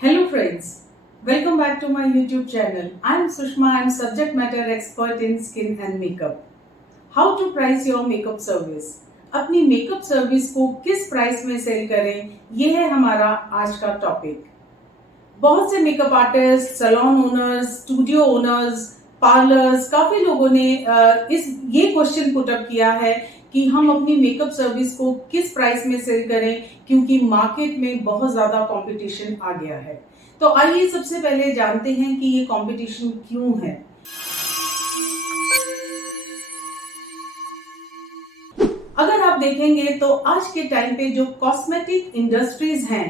Hello friends, welcome back to my YouTube channel. I am Sushma, I am subject matter expert in skin and makeup. How to price your makeup service? अपनी makeup service को किस price में cell करें, ये है हमारा आज का टॉपिक। बहुत से makeup artist, salon owners, studio owners, parlours, काफी लोगों ने ये क्वेश्चन पुट अप किया है कि हम अपनी मेकअप सर्विस को किस प्राइस में सेल करें, क्योंकि मार्केट में बहुत ज्यादा कंपटीशन आ गया है। तो आइए सबसे पहले जानते हैं कि ये कंपटीशन क्यों है। अगर आप देखेंगे तो आज के टाइम पे जो कॉस्मेटिक इंडस्ट्रीज हैं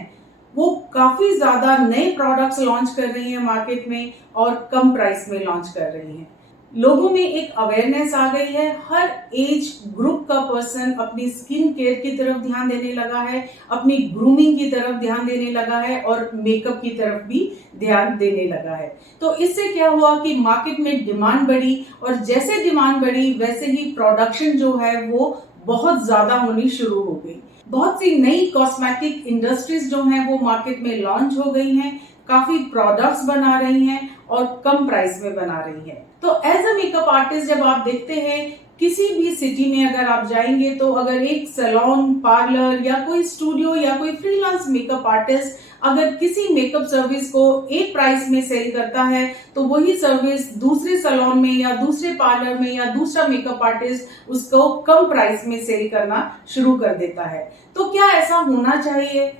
वो काफी ज्यादा नए प्रोडक्ट्स लॉन्च कर रही हैं मार्केट में और कम प्राइस में लॉन्च कर रही हैं। लोगों में एक अवेयरनेस आ गई है, हर एज ग्रुप का पर्सन अपनी स्किन केयर की तरफ ध्यान देने लगा है, अपनी ग्रूमिंग की तरफ ध्यान देने लगा है और मेकअप की तरफ भी ध्यान देने लगा है। तो इससे क्या हुआ कि मार्केट में डिमांड बढ़ी और जैसे डिमांड बढ़ी वैसे ही प्रोडक्शन जो है वो बहुत ज्यादा होनी शुरू हो गई। बहुत सी नई कॉस्मेटिक इंडस्ट्रीज जो हैं वो मार्केट में लॉन्च हो गई हैं, काफी प्रोडक्ट्स बना रही हैं और कम प्राइस में बना रही हैं। तो एज अ मेकअप आर्टिस्ट जब आप देखते हैं किसी भी सिटी में अगर आप जाएंगे तो अगर एक सैलून, पार्लर या कोई स्टूडियो या कोई फ्रीलांस मेकअप आर्टिस्ट अगर किसी मेकअप सर्विस को एक प्राइस में सेल करता है तो वही सर्विस दूसरे सैलून में या दूसरे पार्लर में या दूसरा मेकअप आर्टिस्ट उसको कम प्राइस में सेल करना शुरू कर देता है। तो क्या ऐसा होना चाहिए?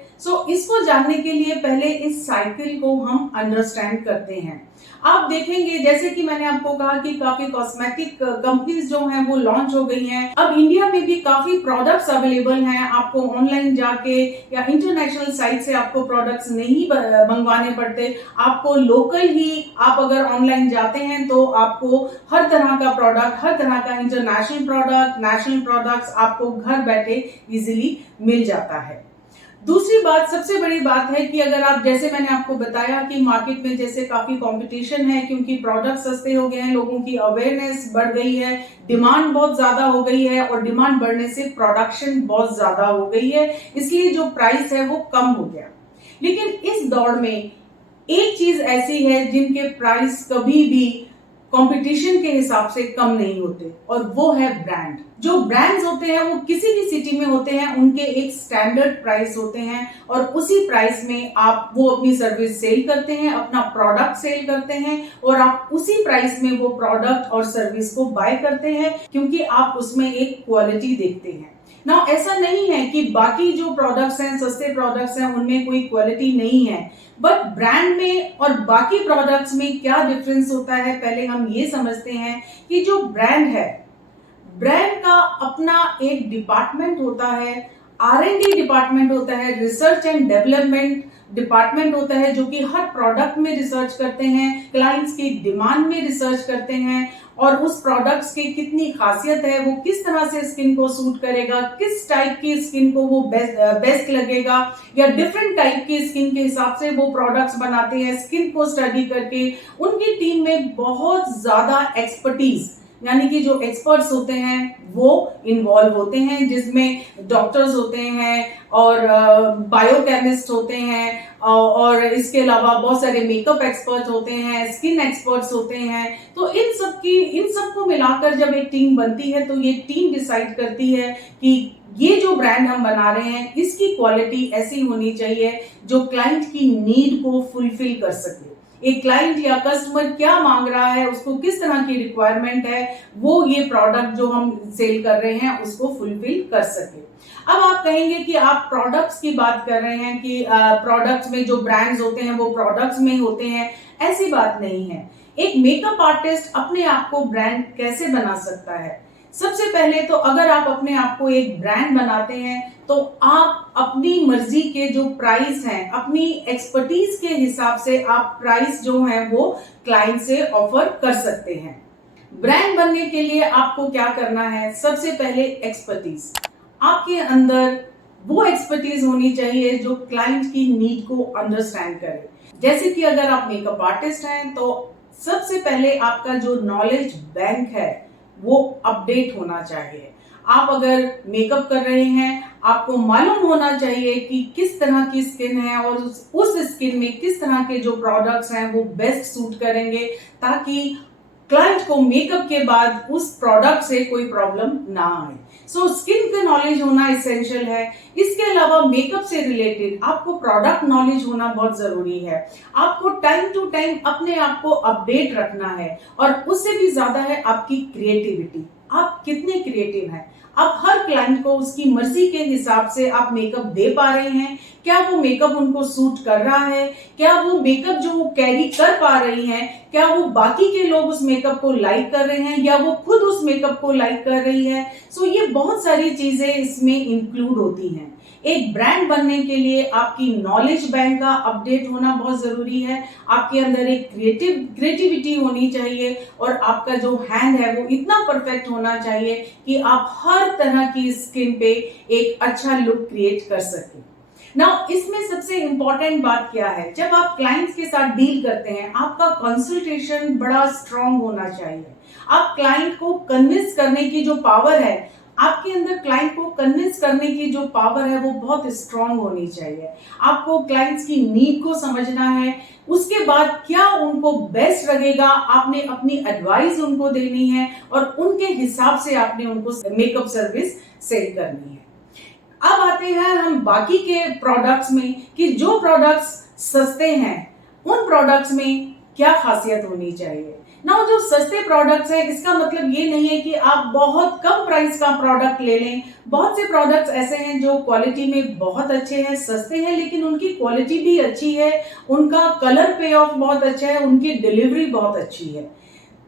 इसको जानने के लिए पहले इस साइकिल को हम अंडरस्टैंड करते हैं। आप देखेंगे जैसे कि मैंने आपको कहा कि काफी कॉस्मेटिक कंपनीज जो हैं वो लॉन्च हो गई हैं। अब इंडिया में भी काफी प्रोडक्ट्स अवेलेबल हैं, आपको ऑनलाइन जाके या इंटरनेशनल साइट से आपको प्रोडक्ट्स नहीं मंगवाने पड़ते। आपको लोकल ही आप अगर ऑनलाइन जाते हैं तो आपको हर तरह का प्रोडक्ट, हर तरह का इंटरनेशनल प्रोडक्ट, नेशनल प्रोडक्ट्स आपको घर बैठे इजिली मिल जाता है। दूसरी बात, सबसे बड़ी बात है कि अगर आप, जैसे मैंने आपको बताया कि मार्केट में जैसे काफी कंपटीशन है क्योंकि प्रोडक्ट सस्ते हो गए हैं, लोगों की अवेयरनेस बढ़ गई है, डिमांड बहुत ज्यादा हो गई है और डिमांड बढ़ने से प्रोडक्शन बहुत ज्यादा हो गई है, इसलिए जो प्राइस है वो कम हो गया। लेकिन इस दौड़ में एक चीज ऐसी है जिनके प्राइस कभी भी कंपटीशन के हिसाब से कम नहीं होते और वो है ब्रांड। जो ब्रांड्स होते हैं वो किसी भी सिटी में होते हैं, उनके एक स्टैंडर्ड प्राइस होते हैं और उसी प्राइस में वो अपनी सर्विस सेल करते हैं, अपना प्रोडक्ट सेल करते हैं और आप उसी प्राइस में वो प्रोडक्ट और सर्विस को बाय करते हैं क्योंकि आप उसमें एक क्वालिटी देखते हैं ना। ऐसा नहीं है कि बाकी जो प्रोडक्ट्स हैं, सस्ते प्रोडक्ट्स हैं, उनमें कोई क्वालिटी नहीं है, बट ब्रांड में और बाकी प्रोडक्ट्स में क्या डिफरेंस होता है पहले हम ये समझते हैं कि जो ब्रांड है, ब्रांड का अपना एक डिपार्टमेंट होता है, R&D डिपार्टमेंट होता है, रिसर्च एंड डेवलपमेंट डिपार्टमेंट होता है, जो कि हर प्रोडक्ट में रिसर्च करते हैं, क्लाइंट्स की डिमांड में रिसर्च करते हैं और उस प्रोडक्ट्स की कितनी खासियत है, वो किस तरह से स्किन को सूट करेगा, किस टाइप की स्किन को वो बेस्ट लगेगा या डिफरेंट टाइप की स्किन के हिसाब से वो प्रोडक्ट्स बनाते हैं। स्किन को स्टडी करके उनकी टीम में बहुत ज्यादा एक्सपर्टीज यानी कि जो एक्सपर्ट्स होते हैं वो इन्वॉल्व होते हैं, जिसमें डॉक्टर्स होते हैं और बायोकेमिस्ट होते हैं और इसके अलावा बहुत सारे मेकअप एक्सपर्ट होते हैं, स्किन एक्सपर्ट्स होते हैं। तो इन सबको मिलाकर जब एक टीम बनती है तो ये टीम डिसाइड करती है कि ये जो ब्रांड हम बना रहे हैं इसकी क्वालिटी ऐसी होनी चाहिए जो क्लाइंट की नीड को फुलफिल कर सके। एक क्लाइंट या कस्टमर क्या मांग रहा है, उसको किस तरह की रिक्वायरमेंट है, वो ये प्रोडक्ट जो हम सेल कर रहे हैं उसको फुलफिल कर सके। अब आप कहेंगे कि आप प्रोडक्ट्स की बात कर रहे हैं कि प्रोडक्ट्स में जो ब्रांड्स होते हैं वो प्रोडक्ट्स में होते हैं, ऐसी बात नहीं है। एक मेकअप आर्टिस्ट अपने आप को ब्रांड कैसे बना सकता है? सबसे पहले तो अगर आप अपने आप को एक ब्रांड बनाते हैं तो आप अपनी मर्जी के जो प्राइस हैं, अपनी एक्सपर्टीज के हिसाब से आप प्राइस जो है वो क्लाइंट से ऑफर कर सकते हैं। ब्रांड बनने के लिए आपको क्या करना है? सबसे पहले एक्सपर्टीज। आपके अंदर वो एक्सपर्टीज होनी चाहिए जो क्लाइंट की नीड को अंडरस्टैंड करे। जैसे कि अगर आप मेकअप आर्टिस्ट हैं तो सबसे पहले आपका जो नॉलेज बैंक है वो अपडेट होना चाहिए। आप अगर मेकअप कर रहे हैं, आपको मालूम होना चाहिए कि किस तरह की स्किन है और उस स्किन में किस तरह के जो प्रोडक्ट्स हैं वो बेस्ट सूट करेंगे, ताकि क्लाइंट को मेकअप के बाद उस प्रोडक्ट से कोई प्रॉब्लम ना आए। सो स्किन का नॉलेज होना इसेंशियल है। इसके अलावा मेकअप से रिलेटेड आपको प्रोडक्ट नॉलेज होना बहुत जरूरी है। आपको टाइम टू टाइम अपने आप को अपडेट रखना है, और उससे भी ज्यादा है आपकी क्रिएटिविटी। आप कितने क्रिएटिव हैं, आप हर क्लाइंट को उसकी मर्जी के हिसाब से आप मेकअप दे पा रहे हैं, क्या वो मेकअप उनको सूट कर रहा है, क्या वो मेकअप जो वो कैरी कर पा रही हैं, क्या वो बाकी के लोग उस मेकअप को लाइक कर रहे हैं या वो खुद उस मेकअप को लाइक कर रही है। सो ये बहुत सारी चीजें इसमें इंक्लूड होती हैं। एक ब्रांड बनने के लिए आपकी नॉलेज बैंक का अपडेट होना बहुत जरूरी है। आपके अंदर एक क्रिएटिविटी होनी चाहिए, और आपका जो हैंड है वो इतना परफेक्ट होना चाहिए कि आप हर तरह की स्किन पे एक अच्छा लुक क्रिएट कर सकें। नाउ इसमें सबसे इंपॉर्टेंट बात क्या है, जब आप क्लाइंट्स के साथ डील करते हैं आपका कंसल्टेशन बड़ा स्ट्रांग होना चाहिए। आप क्लाइंट को कन्विंस करने की जो पावर है, आपके अंदर क्लाइंट को कन्विंस करने की जो पावर है वो बहुत स्ट्रांग होनी चाहिए। आपको क्लाइंट्स की नीड को समझना है, उसके बाद क्या उनको बेस्ट लगेगा आपने अपनी एडवाइस उनको देनी है, और उनके हिसाब से आपने उनको मेकअप सर्विस सेल करनी है। अब आते हैं हम बाकी के प्रोडक्ट्स में कि जो प्रोडक्ट्स सस्ते हैं उन प्रोडक्ट्स में क्या खासियत होनी चाहिए। ना जो सस्ते प्रोडक्ट्स हैं इसका मतलब ये नहीं है कि आप बहुत कम प्राइस का प्रोडक्ट ले लें। बहुत से प्रोडक्ट्स ऐसे हैं जो क्वालिटी में बहुत अच्छे हैं, सस्ते हैं, लेकिन उनकी क्वालिटी भी अच्छी है, उनका कलर पे ऑफ बहुत अच्छा है, उनकी डिलीवरी बहुत अच्छी है।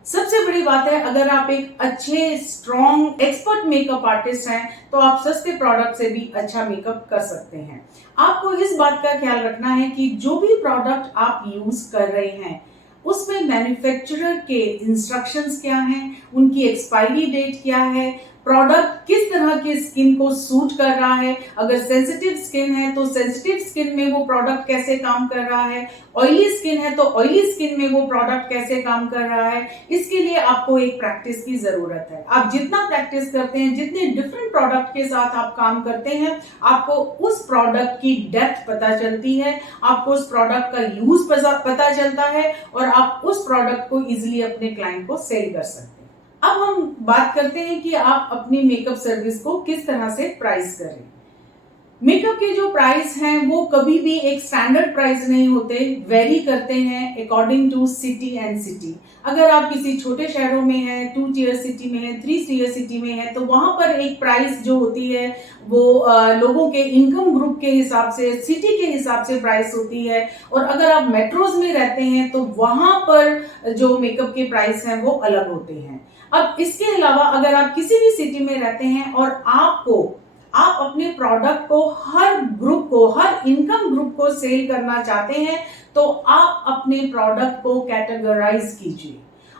सबसे बड़ी बात है, अगर आप एक अच्छे स्ट्रॉन्ग एक्सपर्ट मेकअप आर्टिस्ट हैं तो आप सस्ते प्रोडक्ट से भी अच्छा मेकअप कर सकते हैं। आपको इस बात का ख्याल रखना है कि जो भी प्रोडक्ट आप यूज कर रहे हैं उसमें मैन्युफैक्चरर के इंस्ट्रक्शंस क्या हैं, उनकी एक्सपायरी डेट क्या है, प्रोडक्ट किस तरह की स्किन को सूट कर रहा है। अगर सेंसिटिव स्किन है तो सेंसिटिव स्किन में वो प्रोडक्ट कैसे काम कर रहा है, ऑयली स्किन है तो ऑयली स्किन में वो प्रोडक्ट कैसे काम कर रहा है। इसके लिए आपको एक प्रैक्टिस की जरूरत है। आप जितना प्रैक्टिस करते हैं, जितने डिफरेंट प्रोडक्ट के साथ आप काम करते हैं, आपको उस प्रोडक्ट की डेप्थ पता चलती है, आपको उस प्रोडक्ट का यूज पता चलता है, और आप उस प्रोडक्ट को इजिली अपने क्लाइंट को सेल कर सकते हैं। अब हम बात करते हैं कि आप अपनी मेकअप सर्विस को किस तरह से प्राइस करें। मेकअप के जो प्राइस हैं वो कभी भी एक स्टैंडर्ड प्राइस नहीं होते, वेरी करते हैं according to city and city. अगर आप किसी छोटे शहरों में हैं, 2 टियर सिटी में है, 3 टियर सिटी में है, तो वहां पर एक प्राइस जो होती है वो लोगों के इनकम ग्रुप के हिसाब से, सिटी के हिसाब से प्राइस होती है। और अगर आप मेट्रोज में रहते हैं तो वहां पर जो मेकअप के प्राइस हैं वो अलग होते हैं। अब इसके अलावा अगर आप किसी भी सिटी में रहते हैं और आप अपने प्रोडक्ट को हर ग्रुप को, हर इनकम ग्रुप को सेल करना चाहते हैं, तो आप अपने प्रोडक्ट को कैटेगराइज कीजिए,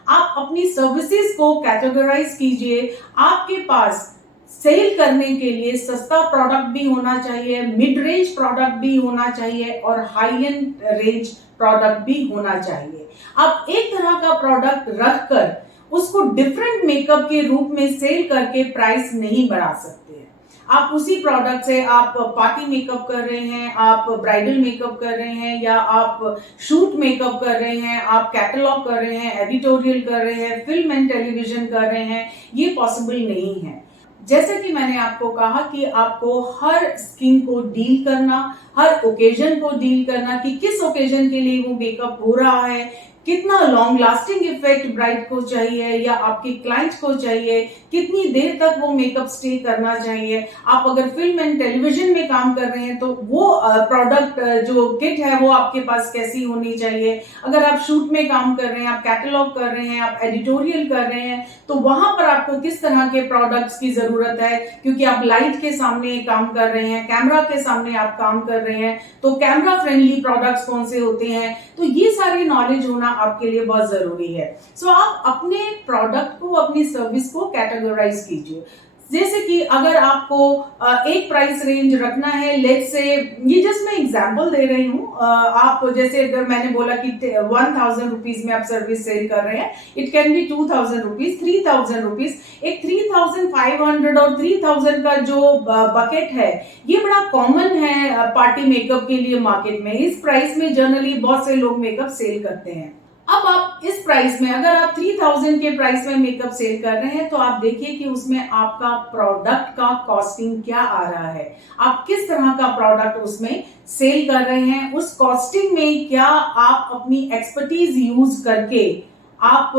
आप अपनी सर्विसेज को कैटेगराइज कीजिए। आपके पास सेल करने के लिए सस्ता प्रोडक्ट भी होना चाहिए, मिड रेंज प्रोडक्ट भी होना चाहिए, और हाई एंड रेंज प्रोडक्ट भी होना चाहिए। आप एक तरह का प्रोडक्ट रखकर उसको डिफरेंट मेकअप के रूप में सेल करके प्राइस नहीं बढ़ा सकते हैं। आप उसी प्रोडक्ट से आप पार्टी मेकअप कर रहे हैं, आप ब्राइडल मेकअप कर रहे हैं, या आप शूट मेकअप कर रहे हैं, आप कैटलॉग कर रहे हैं, एडिटोरियल कर रहे हैं, फिल्म एंड टेलीविजन कर रहे हैं, ये पॉसिबल नहीं है। जैसे कि मैंने आपको कहा कि आपको हर स्किन को डील करना, हर ओकेजन को डील करना कि किस ओकेजन के लिए वो मेकअप हो रहा है, कितना लॉन्ग लास्टिंग इफेक्ट ब्राइड को चाहिए या आपके क्लाइंट को चाहिए, कितनी देर तक वो मेकअप स्टे करना चाहिए। आप अगर फिल्म एंड टेलीविजन में काम कर रहे हैं तो वो प्रोडक्ट जो किट है वो आपके पास कैसी होनी चाहिए। अगर आप शूट में काम कर रहे हैं, आप कैटलॉग कर रहे हैं, आप एडिटोरियल कर रहे हैं, तो वहां पर आपको किस तरह के प्रोडक्ट्स की जरूरत है, क्योंकि आप लाइट के सामने काम कर रहे हैं, कैमरा के सामने आप काम कर रहे हैं, तो कैमरा फ्रेंडली प्रोडक्ट्स कौन से होते हैं। तो ये सारी नॉलेज होना आपके लिए बहुत जरूरी है। सो आप अपने प्रोडक्ट को, अपनी सर्विस को कैटेगराइज कीजिए। जैसे कि अगर आपको एक प्राइस रेंज रखना है, लेट्स से, ये जस्ट मैं एग्जांपल दे रही हूँ, आप जैसे अगर मैंने बोला कि 1000 रुपीज में आप सर्विस सेल कर रहे हैं, it can be 2000 rupees, 3000 rupees. एक 3500 और 3000 का जो बकेट है, ये बड़ा कॉमन है पार्टी मेकअप के लिए मार्केट में। इस प्राइस में जनरली बहुत से लोग मेकअप सेल करते हैं। अब आप इस प्राइस में, अगर आप 3000 के प्राइस में मेकअप सेल कर रहे हैं, तो आप देखिए कि उसमें आपका प्रोडक्ट का कॉस्टिंग क्या आ रहा है, आप किस तरह का प्रोडक्ट उसमें सेल कर रहे हैं, उस कॉस्टिंग में क्या आप अपनी एक्सपर्टीज यूज करके आप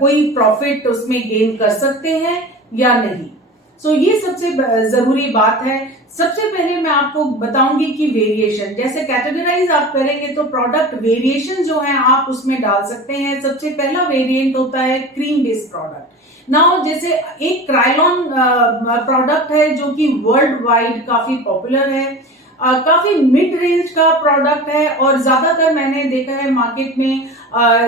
कोई प्रॉफिट उसमें गेन कर सकते हैं या नहीं। सो ये सबसे जरूरी बात है। सबसे पहले मैं आपको बताऊंगी कि वेरिएशन, जैसे कैटेगराइज आप करेंगे तो प्रोडक्ट वेरिएशन जो है आप उसमें डाल सकते हैं। सबसे पहला वेरिएंट होता है क्रीम बेस्ड प्रोडक्ट। नाउ जैसे एक क्रायलॉन प्रोडक्ट है जो कि वर्ल्ड वाइड काफी पॉपुलर है, काफी मिड रेंज का प्रोडक्ट है, और ज्यादातर मैंने देखा है मार्केट में,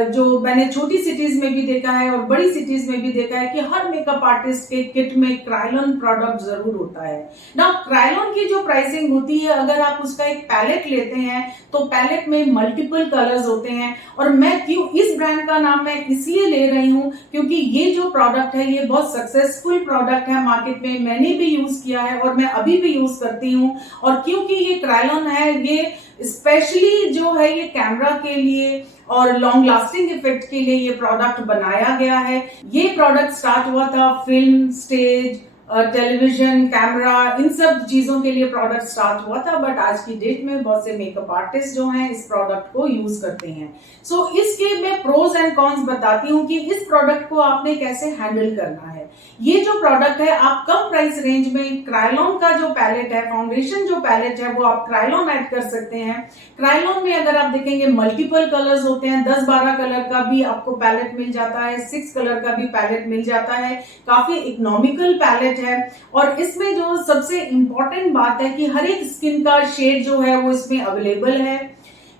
जो मैंने छोटी सिटीज में भी देखा है और बड़ी सिटीज में भी देखा है कि हर मेकअप आर्टिस्ट के किट में क्रायलॉन प्रोडक्ट जरूर होता है। ना क्रायलॉन की जो प्राइसिंग होती है, अगर आप उसका एक पैलेट लेते हैं तो पैलेट में मल्टीपल कलर्स होते हैं। और मैं क्यों इस ब्रांड का नाम मैं इसलिए ले रही हूं क्योंकि ये जो प्रोडक्ट है ये बहुत सक्सेसफुल प्रोडक्ट है मार्केट में, मैंने भी यूज किया है और मैं अभी भी यूज करती हूँ। और क्योंकि ये क्रायलॉन है, ये स्पेशली जो है ये कैमरा के लिए और लॉन्ग लास्टिंग इफेक्ट के लिए ये प्रोडक्ट बनाया गया है। ये प्रोडक्ट स्टार्ट हुआ था फिल्म, स्टेज, टेलीविजन, कैमरा, इन सब चीजों के लिए प्रोडक्ट स्टार्ट हुआ था, बट आज की डेट में बहुत से मेकअप आर्टिस्ट जो हैं इस प्रोडक्ट को यूज करते हैं। सो इसके मैं प्रोज एंड कॉन्स बताती हूँ कि इस प्रोडक्ट को आपने कैसे हैंडल करना है। ये जो प्रोडक्ट है, आप कम प्राइस रेंज में क्रायलॉन का जो पैलेट है, फाउंडेशन जो पैलेट है, वो आप क्रायलॉन ऐड कर सकते हैं। क्रायलॉन में अगर आप देखेंगे मल्टीपल कलर्स होते हैं, 10-12 कलर का भी आपको पैलेट मिल जाता है, 6 कलर का भी पैलेट मिल जाता है, काफी इकोनॉमिकल पैलेट है। और इसमें जो सबसे इंपॉर्टेंट बात है कि हर एक स्किन का शेड जो है वो इसमें अवेलेबल है।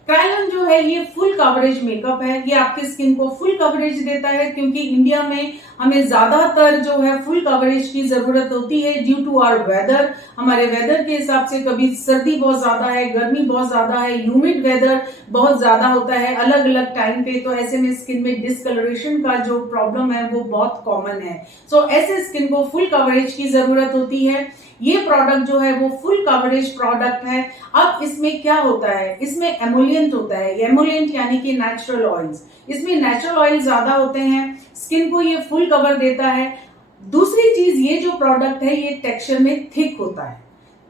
क्रायलॉन जो है ये फुल कवरेज मेकअप है, ये आपकी स्किन को फुल कवरेज देता है, क्योंकि इंडिया में हमें ज्यादातर जो है फुल कवरेज की जरूरत होती है ड्यू टू आवर वेदर। हमारे वेदर के हिसाब से कभी सर्दी बहुत ज्यादा है, गर्मी बहुत ज्यादा है, ह्यूमिड वेदर बहुत ज्यादा होता है अलग अलग टाइम पे, तो ऐसे में स्किन में डिस्कलरेशन का जो प्रॉब्लम है वो बहुत कॉमन है। सो ऐसे स्किन को फुल कवरेज की जरूरत होती है। ये प्रोडक्ट जो है वो फुल कवरेज प्रोडक्ट है। अब इसमें क्या होता है, इसमें एमोलिएंट होता है, एमोलिएंट यानी कि नेचुरल ऑयल्स, इसमें नेचुरल ऑयल ज्यादा होते हैं, स्किन को ये फुल कवर देता है। दूसरी चीज, ये जो प्रोडक्ट है ये टेक्सचर में थिक होता है,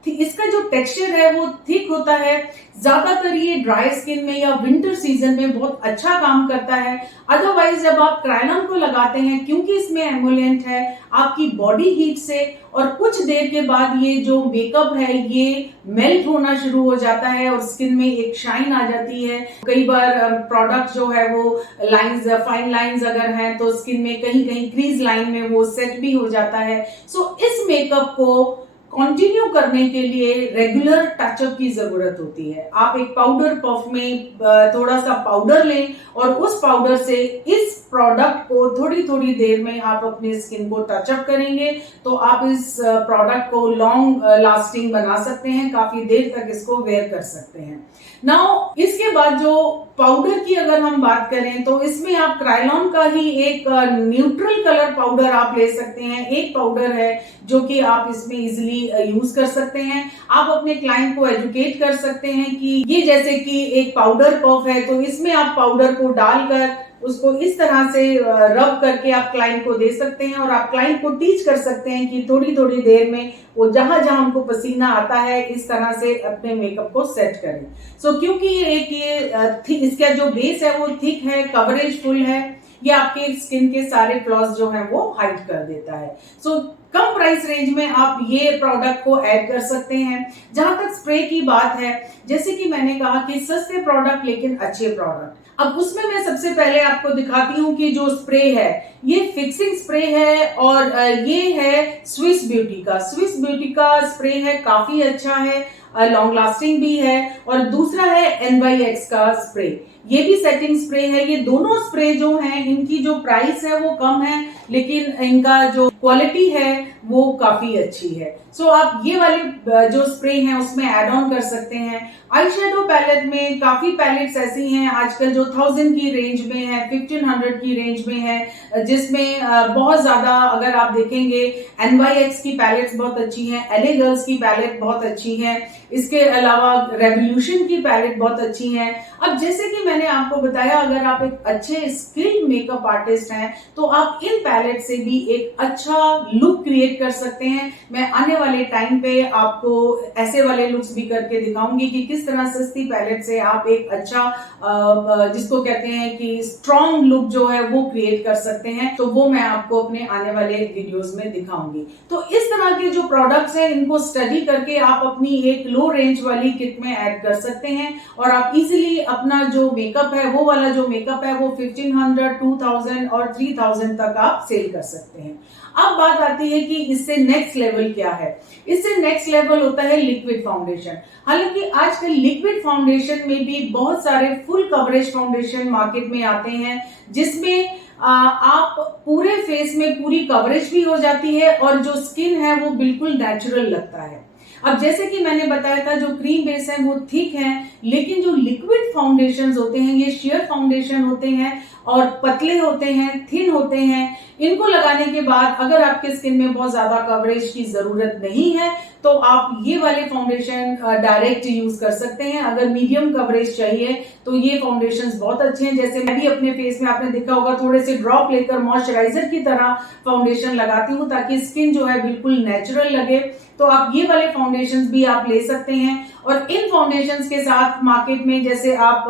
इसका जो टेक्सचर है वो थिक होता है। ज्यादातर ये ड्राई स्किन में या विंटर सीजन में बहुत अच्छा काम करता है। अदरवाइज जब आप क्रायलॉन को लगाते हैं, क्योंकि इसमें एमोलिएंट है, आपकी बॉडी हीट से और कुछ देर के बाद ये जो मेकअप है ये मेल्ट होना शुरू हो जाता है और स्किन में एक शाइन आ जाती है। कई बार प्रोडक्ट जो है वो लाइंस, फाइन लाइंस अगर हैं तो स्किन में कहीं कहीं क्रीज लाइन में वो सेट भी हो जाता है। सो इस मेकअप को कंटिन्यू करने के लिए रेगुलर टचअप की जरूरत होती है। आप एक पाउडर पफ में थोड़ा सा पाउडर लें और उस पाउडर से इस प्रोडक्ट को थोड़ी थोड़ी देर में आप अपने स्किन को टचअप करेंगे तो आप इस प्रोडक्ट को लॉन्ग लास्टिंग बना सकते हैं, काफी देर तक इसको वेयर कर सकते हैं। नाउ इसके बाद जो पाउडर की अगर हम बात करें तो इसमें आप क्रायलॉन का ही एक न्यूट्रल कलर पाउडर आप ले सकते हैं। एक पाउडर है जो कि आप इसमें इजिली यूज कर सकते हैं। आप अपने क्लाइंट को एजुकेट कर सकते हैं कि ये जैसे कि एक पाउडर पफ है तो इसमें आप पाउडर को डालकर उसको इस तरह से रब करके आप क्लाइंट को दे सकते हैं और आप क्लाइंट को टीच कर सकते हैं कि थोड़ी थोड़ी देर में वो जहां जहां उनको पसीना आता है इस तरह से अपने मेकअप को सेट करें। सो क्योंकि ये इसका जो बेस है वो थिक है, कवरेज फुल है, ये आपके स्किन के सारे फ्लॉज जो हैं वो हाइड कर देता है। सो कम प्राइस रेंज में आप ये प्रोडक्ट को ऐड कर सकते हैं। जहां तक स्प्रे की बात है, जैसे कि मैंने कहा कि सस्ते प्रोडक्ट लेकिन अच्छे प्रोडक्ट। अब उसमें मैं सबसे पहले आपको दिखाती हूँ कि जो स्प्रे है ये फिक्सिंग स्प्रे है और ये है स्विस ब्यूटी का। स्विस ब्यूटी का स्प्रे है, काफी अच्छा है। लॉन्ग लास्टिंग भी है। और दूसरा है NYX का स्प्रे, ये भी सेटिंग स्प्रे है। ये दोनों स्प्रे जो हैं इनकी जो प्राइस है वो कम है, लेकिन इनका जो क्वालिटी है वो काफी अच्छी है। सो आप ये वाले जो स्प्रे हैं उसमें ऐड ऑन कर सकते हैं। आई शेडो पैलेट में काफी पैलेट्स ऐसी हैं आजकल जो 1000 की रेंज में है, 1500 की रेंज में है, जिसमें बहुत ज्यादा अगर आप देखेंगे NYX की पैलेट्स बहुत अच्छी हैं, LA गर्ल्स की पैलेट बहुत अच्छी है, इसके अलावा रेवोल्यूशन की पैलेट बहुत अच्छी है। अब जैसे कि मैंने आपको बताया, अगर आप एक अच्छे स्किल्ड मेकअप आर्टिस्ट हैं तो आप इन पैलेट से भी एक अच्छा लुक क्रिएट कर सकते हैं। मैं आने वाले टाइम पे आपको ऐसे वाले लुक्स भी करके दिखाऊंगी कि किस तरह सस्ती पैलेट से आप एक अच्छा जिसको कहते हैं कि स्ट्रॉन्ग लुक जो है वो क्रिएट कर सकते हैं। तो वो मैं आपको अपने आने वाले वीडियोस में दिखाऊंगी। तो इस तरह के जो प्रोडक्ट्स हैं इनको स्टडी करके आप अपनी एक लो रेंज वाली किट में ऐड कर सकते हैं और आप इजीली अपना जो मेकअप है वो वाला जो मेकअप है वो 1500, 2000 और 3000 तक आप सेल कर सकते हैं। अब बात आती है कि इससे नेक्स्ट लेवल क्या है। इससे नेक्स्ट लेवल होता है लिक्विड फाउंडेशन। हालांकि आजकल लिक्विड फाउंडेशन में भी बहुत सारे फुल कवरेज फाउंडेशन मार्केट में आते हैं, जिसमें आप पूरे फेस में पूरी कवरेज भी हो जाती है और जो स्किन है वो बिल्कुल नेचुरल लगता है। अब जैसे कि मैंने बताया था, जो क्रीम बेस है वो थिक है, लेकिन जो लिक्विड फाउंडेशन होते हैं ये शेयर फाउंडेशन होते हैं और पतले होते हैं, थिन होते हैं। इनको लगाने के बाद अगर आपके स्किन में बहुत ज्यादा कवरेज की जरूरत नहीं है तो आप ये वाले फाउंडेशन डायरेक्ट यूज कर सकते हैं। अगर मीडियम कवरेज चाहिए तो ये फाउंडेशंस बहुत अच्छे हैं। जैसे मैं भी अपने फेस में, आपने देखा होगा, थोड़े से ड्रॉप लेकर मॉइस्चराइजर की तरह फाउंडेशन लगाती हूँ ताकि स्किन जो है बिल्कुल नेचुरल लगे। तो आप ये वाले फाउंडेशंस भी आप ले सकते हैं। और इन फाउंडेशंस के साथ मार्केट में जैसे आप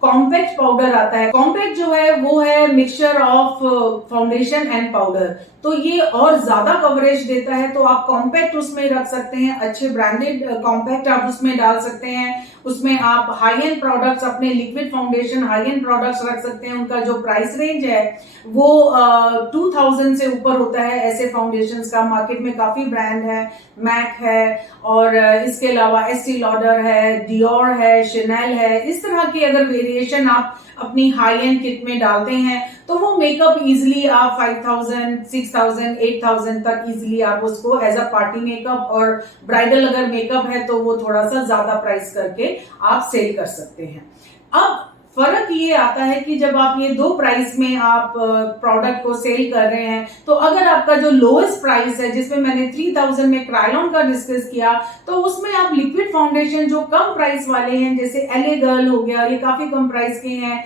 कॉम्पैक्ट पाउडर आता है, कॉम्पैक्ट जो है वो है mixture of foundation and powder, तो ये और ज्यादा कवरेज देता है। तो आप कॉम्पैक्ट उसमें रख सकते हैं, अच्छे ब्रांडेड कॉम्पैक्ट आप उसमें डाल सकते हैं। उसमें आप हाई एंड प्रोडक्ट्स, अपने liquid foundation high and products रख सकते हैं। उनका जो प्राइस रेंज है वो 2000 से ऊपर होता है। ऐसे फाउंडेशंस का मार्केट में काफी ब्रांड है, मैक है और इसके अलावा एस्टी लॉडर है, डियोर है, शनेल है। इस तरह की अगर वेरिएशन आप अपनी हाई एंड किट में डालते हैं तो वो मेकअप इजिली आप 5000, 6000, 8000 तक इजिली आप उसको एज अ पार्टी मेकअप और ब्राइडल अगर मेकअप है तो वो थोड़ा सा ज्यादा प्राइस करके आप सेल कर सकते हैं। अब फर्क ये आता है कि जब आप ये दो प्राइस में आप प्रोडक्ट को सेल कर रहे हैं, तो अगर आपका जो लोएस्ट प्राइस है जिसमें मैंने 3000 में क्रायलॉन का डिस्कस किया, तो उसमें आप लिक्विड फाउंडेशन जो कम प्राइस वाले हैं, जैसे LA गर्ल हो गया, ये काफी कम प्राइस के हैं,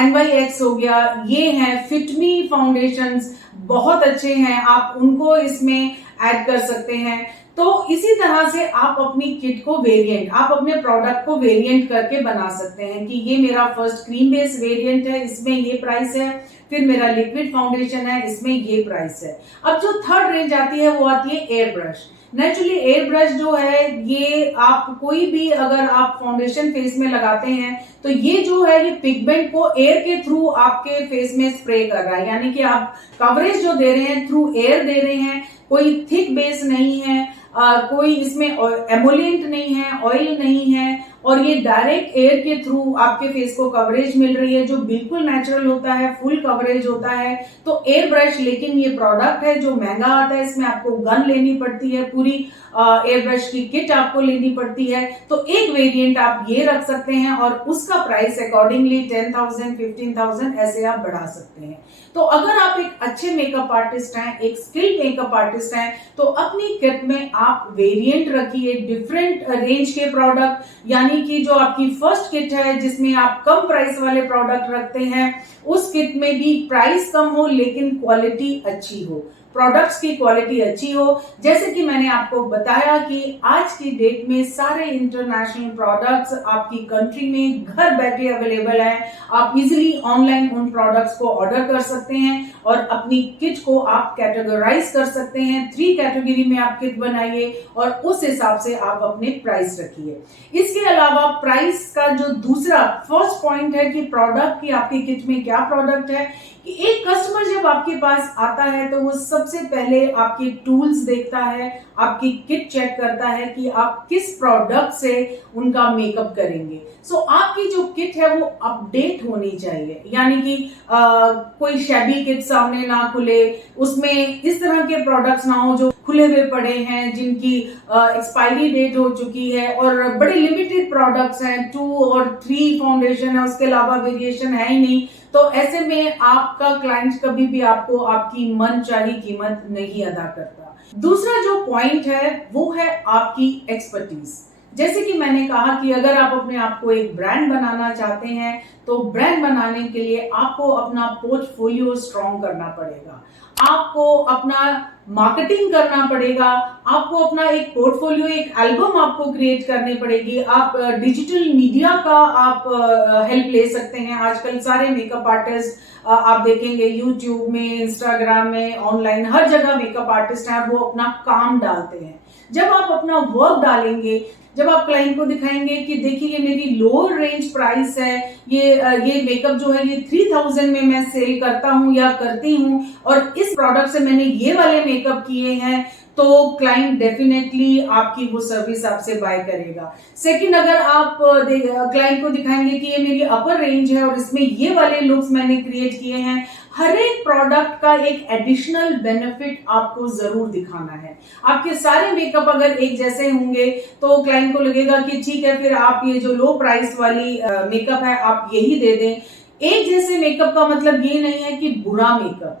NYX हो गया, ये हैं फिटमी फाउंडेशंस, बहुत अच्छे हैं, आप उनको इसमें ऐड कर सकते हैं। तो इसी तरह से आप अपनी किट को वेरिएंट, आप अपने प्रोडक्ट को वेरिएंट करके बना सकते हैं कि ये मेरा फर्स्ट क्रीम बेस वेरिएंट है, इसमें ये प्राइस है, फिर मेरा लिक्विड फाउंडेशन है, इसमें ये प्राइस है। अब जो थर्ड रेंज आती है वो आती है air brush. Naturally air brush जो है ये आप कोई भी अगर आप फाउंडेशन फेस में लगाते हैं तो ये जो है ये पिगमेंट को एयर के थ्रू आपके फेस में स्प्रे कर रहा है, यानी कि आप कवरेज जो दे रहे हैं थ्रू एयर दे रहे हैं। कोई थिक बेस नहीं है, कोई इसमें एमोलिएंट नहीं है, ऑयल नहीं है, और ये डायरेक्ट एयर के थ्रू आपके फेस को कवरेज मिल रही है जो बिल्कुल नेचुरल होता है, फुल कवरेज होता है। तो एयर ब्रश, लेकिन ये प्रोडक्ट है जो महंगा आता है, इसमें आपको गन लेनी पड़ती है, पूरी एयर ब्रश की किट आपको लेनी पड़ती है। तो एक वेरिएंट आप ये रख सकते हैं और उसका प्राइस अकॉर्डिंगली 10,000, 15,000 ऐसे आप बढ़ा सकते हैं। तो अगर आप एक अच्छे मेकअप आर्टिस्ट हैं, एक स्किल्ड मेकअप आर्टिस्ट हैं, तो अपनी किट में आप वेरिएंट रखिए, डिफरेंट रेंज के प्रोडक्ट, यानी कि जो आपकी फर्स्ट किट है जिसमें आप कम प्राइस वाले प्रोडक्ट रखते हैं, उस किट में भी प्राइस कम हो लेकिन क्वालिटी अच्छी हो, प्रोडक्ट्स की क्वालिटी अच्छी हो। जैसे कि मैंने आपको बताया कि आज की डेट में सारे इंटरनेशनल प्रोडक्ट्स आपकी कंट्री में घर बैठे अवेलेबल हैं। आप इजीली ऑनलाइन उन प्रोडक्ट्स को ऑर्डर कर सकते हैं और अपनी किट को आप कैटेगराइज कर सकते हैं। 3 कैटेगरी में आप किट बनाइए और उस हिसाब से आप अपने प्राइस रखिए। इसके अलावा प्राइस का जो दूसरा फर्स्ट पॉइंट है कि प्रोडक्ट की आपकी किट में क्या प्रोडक्ट है, कि एक कस्टमर जब आपके पास आता है तो वो सब सबसे पहले आपके टूल्स देखता है, आपकी किट चेक करता है कि आप किस प्रोडक्ट से उनका मेकअप करेंगे। सो आपकी जो किट है वो अपडेट होनी चाहिए, यानी कि कोई शैबी किट सामने ना खुले, उसमें इस तरह के प्रोडक्ट्स ना हो जो खुले हुए पड़े हैं, जिनकी एक्सपायरी डेट हो चुकी है और बड़े लिमिटेड प्रोडक्ट्स हैं, 2 और 3 फाउंडेशन है, उसके अलावा वेरिएशन है ही नहीं। तो ऐसे में आपका क्लाइंट कभी भी आपको आपकी मनचाही कीमत नहीं अदा करता। दूसरा जो पॉइंट है वो है आपकी एक्सपर्टीज। जैसे कि मैंने कहा कि अगर आप अपने आप को एक ब्रांड बनाना चाहते हैं तो ब्रांड बनाने के लिए आपको अपना पोर्टफोलियो स्ट्रॉन्ग करना पड़ेगा, आपको अपना मार्केटिंग करना पड़ेगा, आपको अपना एक पोर्टफोलियो, एक एल्बम आपको क्रिएट करनी पड़ेगी। आप डिजिटल मीडिया का आप हेल्प ले सकते हैं। आजकल सारे मेकअप आर्टिस्ट आप देखेंगे यूट्यूब में, इंस्टाग्राम में, ऑनलाइन हर जगह मेकअप आर्टिस्ट हैं, वो अपना काम डालते हैं। जब आप अपना वर्क डालेंगे, जब आप क्लाइंट को दिखाएंगे कि देखिए ये मेरी लोअर रेंज प्राइस है, ये मेकअप जो है ये 3000 में मैं सेल करता हूं या करती हूं और इस प्रोडक्ट से मैंने ये वाले मेकअप किए हैं, तो क्लाइंट डेफिनेटली आपकी वो सर्विस आपसे बाय करेगा। सेकंड, अगर आप क्लाइंट को दिखाएंगे कि ये मेरी अपर रेंज है और इसमें ये वाले लुक्स मैंने क्रिएट किए हैं, हर एक प्रोडक्ट का एक एडिशनल बेनिफिट आपको जरूर दिखाना है। आपके सारे मेकअप अगर एक जैसे होंगे तो क्लाइंट को लगेगा कि ठीक है, फिर आप ये जो लो प्राइस वाली मेकअप है आप यही दे दें। एक जैसे मेकअप का मतलब ये नहीं है कि बुरा मेकअप,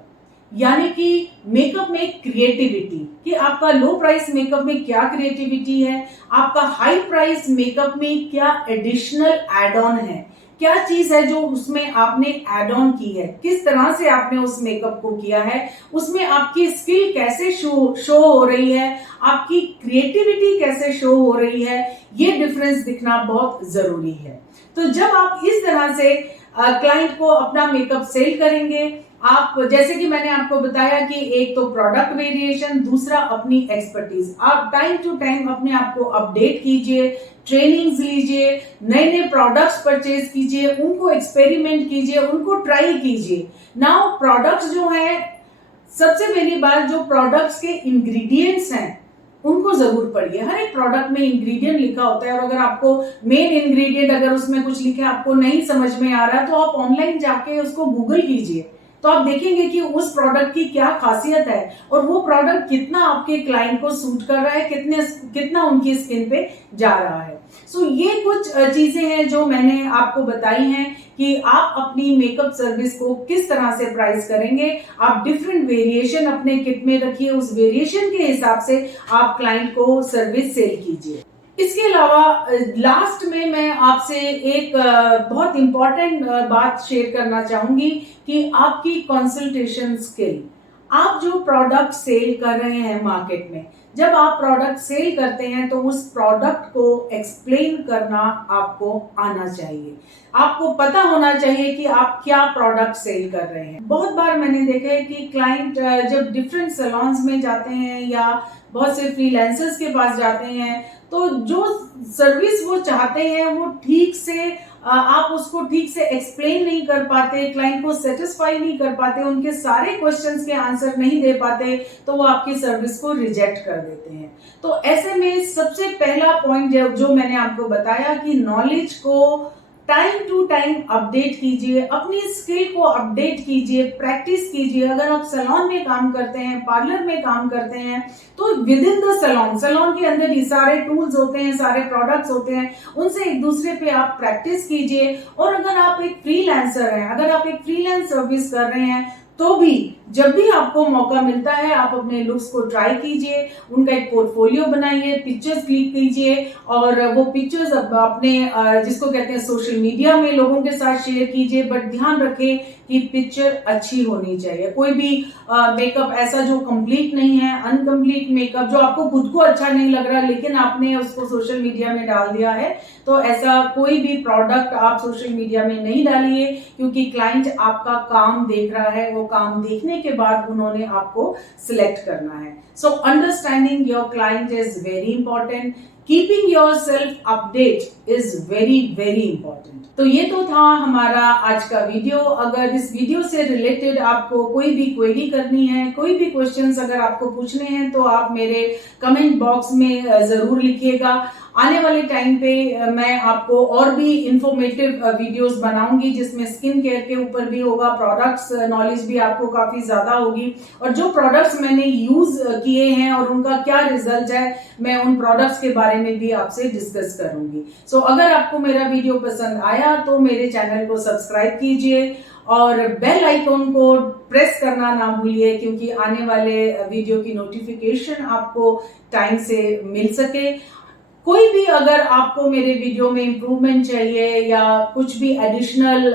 यानी कि मेकअप में क्रिएटिविटी, कि आपका लो प्राइस मेकअप में क्या क्रिएटिविटी है, आपका हाई प्राइस मेकअप में क्या एडिशनल एड ऑन है, क्या चीज है जो उसमें आपने एड ऑन की है, किस तरह से आपने उस मेकअप को किया है, उसमें आपकी स्किल कैसे शो हो रही है, आपकी क्रिएटिविटी कैसे शो हो रही है, ये डिफरेंस दिखना बहुत जरूरी है। तो जब आप इस तरह से क्लाइंट को अपना मेकअप सेल करेंगे, आप जैसे कि मैंने आपको बताया कि एक तो प्रोडक्ट वेरिएशन, दूसरा अपनी एक्सपर्टीज, आप टाइम टू टाइम अपने आप को अपडेट कीजिए, ट्रेनिंग्स लीजिए, नए नए प्रोडक्ट्स परचेज कीजिए, उनको एक्सपेरिमेंट कीजिए, उनको ट्राई कीजिए। नाउ प्रोडक्ट्स जो हैं, सबसे पहली बात, जो प्रोडक्ट्स के इंग्रेडिएंट्स हैं उनको जरूर पढ़िए। हर एक प्रोडक्ट में इंग्रेडिएंट लिखा होता है और अगर आपको मेन इंग्रेडिएंट अगर उसमें कुछ लिखा आपको नहीं समझ में आ रहा तो आप ऑनलाइन जाके उसको गूगल कीजिए, तो आप देखेंगे कि उस प्रोडक्ट की क्या खासियत है और वो प्रोडक्ट कितना आपके क्लाइंट को सूट कर रहा है, कितना उनकी स्किन पे जा रहा है। सो ये कुछ चीजें हैं जो मैंने आपको बताई हैं कि आप अपनी मेकअप सर्विस को किस तरह से प्राइस करेंगे। आप डिफरेंट वेरिएशन अपने किट में रखिए, उस वेरिएशन के हिसाब से आप क्लाइंट को सर्विस सेल कीजिए। इसके अलावा लास्ट में मैं आपसे एक बहुत इंपॉर्टेंट बात शेयर करना चाहूंगी कि आपकी कंसल्टेशन स्किल, आप जो प्रोडक्ट सेल कर रहे हैं मार्केट में, जब आप प्रोडक्ट सेल करते हैं तो उस प्रोडक्ट को एक्सप्लेन करना आपको आना चाहिए। आपको पता होना चाहिए कि आप क्या प्रोडक्ट सेल कर रहे हैं। बहुत बार मैंने देखा है कि क्लाइंट जब डिफरेंट सैलून्स में जाते हैं या बहुत से फ्रीलांसर्स के पास जाते हैं तो जो सर्विस वो चाहते हैं वो ठीक से आप उसको ठीक से एक्सप्लेन नहीं कर पाते, क्लाइंट को सेटिस्फाई नहीं कर पाते, उनके सारे क्वेश्चंस के आंसर नहीं दे पाते, तो वो आपकी सर्विस को रिजेक्ट कर देते हैं। तो ऐसे में सबसे पहला पॉइंट जो मैंने आपको बताया कि नॉलेज को टाइम टू टाइम अपडेट कीजिए, अपनी स्किल को अपडेट कीजिए, प्रैक्टिस कीजिए। अगर आप सैलून में काम करते हैं, पार्लर में काम करते हैं, तो विद इन द सैलून के अंदर ही सारे टूल्स होते हैं, सारे प्रोडक्ट्स होते हैं, उनसे एक दूसरे पे आप प्रैक्टिस कीजिए। और अगर आप एक फ्रीलांसर हैं, अगर आप एक फ्रीलांस सर्विस कर रहे हैं, तो भी जब भी आपको मौका मिलता है आप अपने लुक्स को ट्राई कीजिए, उनका एक पोर्टफोलियो बनाइए, पिक्चर्स क्लिक कीजिए और वो पिक्चर्स अपने जिसको कहते हैं सोशल मीडिया में लोगों के साथ शेयर कीजिए। बट ध्यान रखें कि पिक्चर अच्छी होनी चाहिए। कोई भी मेकअप ऐसा जो कंप्लीट नहीं है, अनकंप्लीट मेकअप जो आपको खुद को अच्छा नहीं लग रहा लेकिन आपने उसको सोशल मीडिया में डाल दिया है, तो ऐसा कोई भी प्रोडक्ट आप सोशल मीडिया में नहीं डालिए, क्योंकि क्लाइंट आपका काम देख रहा है, वो काम देखने के बाद उन्होंने आपको सिलेक्ट करना है। So understanding your client is very important. Keeping yourself update is very, very important. तो ये तो था हमारा आज का वीडियो। अगर इस वीडियो से रिलेटेड आपको कोई भी क्वेरी करनी है, कोई भी क्वेश्चंस अगर आपको पूछने हैं तो आप मेरे कमेंट बॉक्स में जरूर लिखिएगा। आने वाले टाइम पे मैं आपको और भी इंफॉर्मेटिव वीडियोस बनाऊंगी जिसमें स्किन केयर के ऊपर भी होगा, प्रोडक्ट्स नॉलेज भी आपको काफी ज्यादा होगी, और जो प्रोडक्ट्स मैंने यूज किए हैं और उनका क्या रिजल्ट है मैं उन प्रोडक्ट्स के बारे में भी आपसे डिस्कस करूंगी। सो अगर आपको मेरा वीडियो पसंद आया तो मेरे चैनल को सब्सक्राइब कीजिए और बेल आइकॉन को प्रेस करना ना भूलिए, क्योंकि आने वाले वीडियो की नोटिफिकेशन आपको टाइम से मिल सके। कोई भी अगर आपको मेरे वीडियो में इम्प्रूवमेंट चाहिए या कुछ भी एडिशनल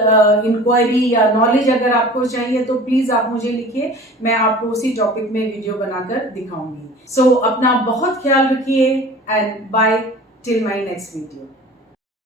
इंक्वायरी या नॉलेज अगर आपको चाहिए तो प्लीज आप मुझे लिखिए, मैं आपको उसी टॉपिक में वीडियो बनाकर दिखाऊंगी। सो अपना बहुत ख्याल रखिए and bye till my next video.